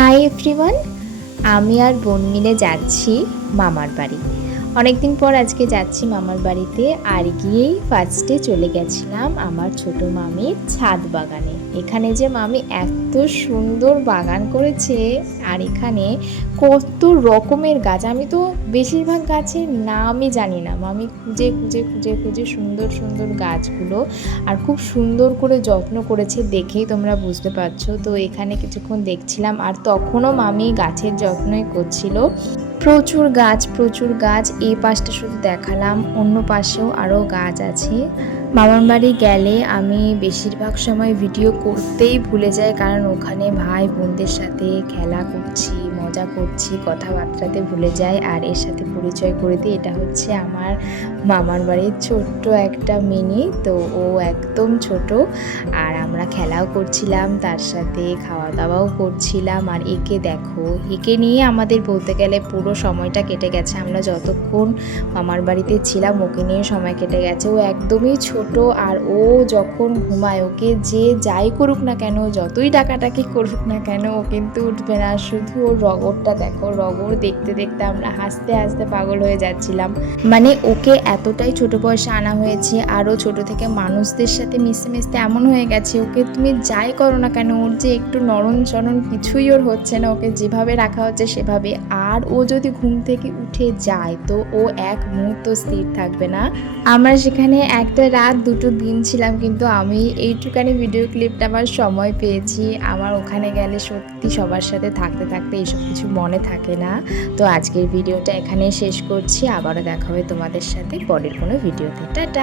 Hi everyone, আমি আর বোন মিলে যাচ্ছি মামার বাড়ি। অনেকদিন পর আজকে যাচ্ছি মামার বাড়িতে। আর গিয়েই ফার্স্টে চলে গেছিলাম আমার ছোট মামির ছাদ বাগানে। এখানে যে মামি এত সুন্দর বাগান করেছে, আর এখানে কত রকমের গাছ, আমি তো বেশিরভাগ গাছের নামই জানি না। মামি খুঁজে খুঁজে খুঁজে খুঁজে সুন্দর সুন্দর গাছগুলো আর খুব সুন্দর করে যত্ন করেছে, দেখেই তোমরা বুঝতে পারছো। তো এখানে কিছুক্ষণ দেখছিলাম, আর তখনও মামি গাছের যত্নই করছিল। প্রচুর গাছ, এই পাশটা শুধু দেখালাম, অন্য পাশেও আরও গাছ আছে। মামার বাড়ি গেলে আমি বেশিরভাগ সময় ভিডিও করতেই ভুলে যাই, কারণ ওখানে ভাই বোনদের সাথে খেলা করছি, মজা করছি, কথাবার্তাতে ভুলে যাই। আর এর সাথে পরিচয় করে দিই, এটা হচ্ছে আমার মামার বাড়ির ছোট্ট একটা মিনি। তো ও একদম ছোট, আর আমরা খেলাও করছিলাম, তার সাথে খাওয়া দাওয়াও করছিলাম। আর একে দেখো, একে নিয়ে আমাদের বলতে গেলে পুরো সময়টা কেটে গেছে। আমরা যতক্ষণ মামার বাড়িতে ছিলাম ওকে নিয়ে সময় কেটে গেছে। ও একদমই ছোট, আর ও যখন ঘুমায় ওকে যে যাই করুক না কেন, যতই ডাকাডাকি করুক না কেন, ও কিন্তু উঠবে না। শুধু ওর রগরটা দেখো, রগর দেখতে দেখতে আমরা হাসতে হাসতে পাগল হয়ে যাচ্ছিলাম। মানে ওকে এতটাই ছোট বয়সে আনা হয়েছে, আরও ছোট থেকে মানুষদের সাথে মিশতে মিশতে এমন হয়ে গেছে, ওকে তুমি যাই করো না কেন ওর যে একটু নরম চরণ কিছুই ওর হচ্ছে না। ওকে যেভাবে রাখা হচ্ছে সেভাবে। আর ও যদি ঘুম থেকে উঠে যায় তো ও এক মুহূর্ত স্থির থাকবে না। আমরা সেখানে একটা রাত দুটো দিন ছিলাম, কিন্তু আমি এইটুখানি ভিডিও ক্লিপটা আমার সময় পেয়েছি। আমার ওখানে গেলে সত্যি সবার সাথে থাকতে থাকতে এইসব কিছু মনে থাকে না। তো আজকের ভিডিওটা এখানে শেষ করছি, আবারও দেখা হবে তোমাদের সাথে পরের কোনো ভিডিওতে। টাটা।